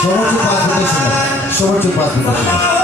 সমুদ্র প্রার্থনা ছিল সমুদ্র প্রার্থনা ছিল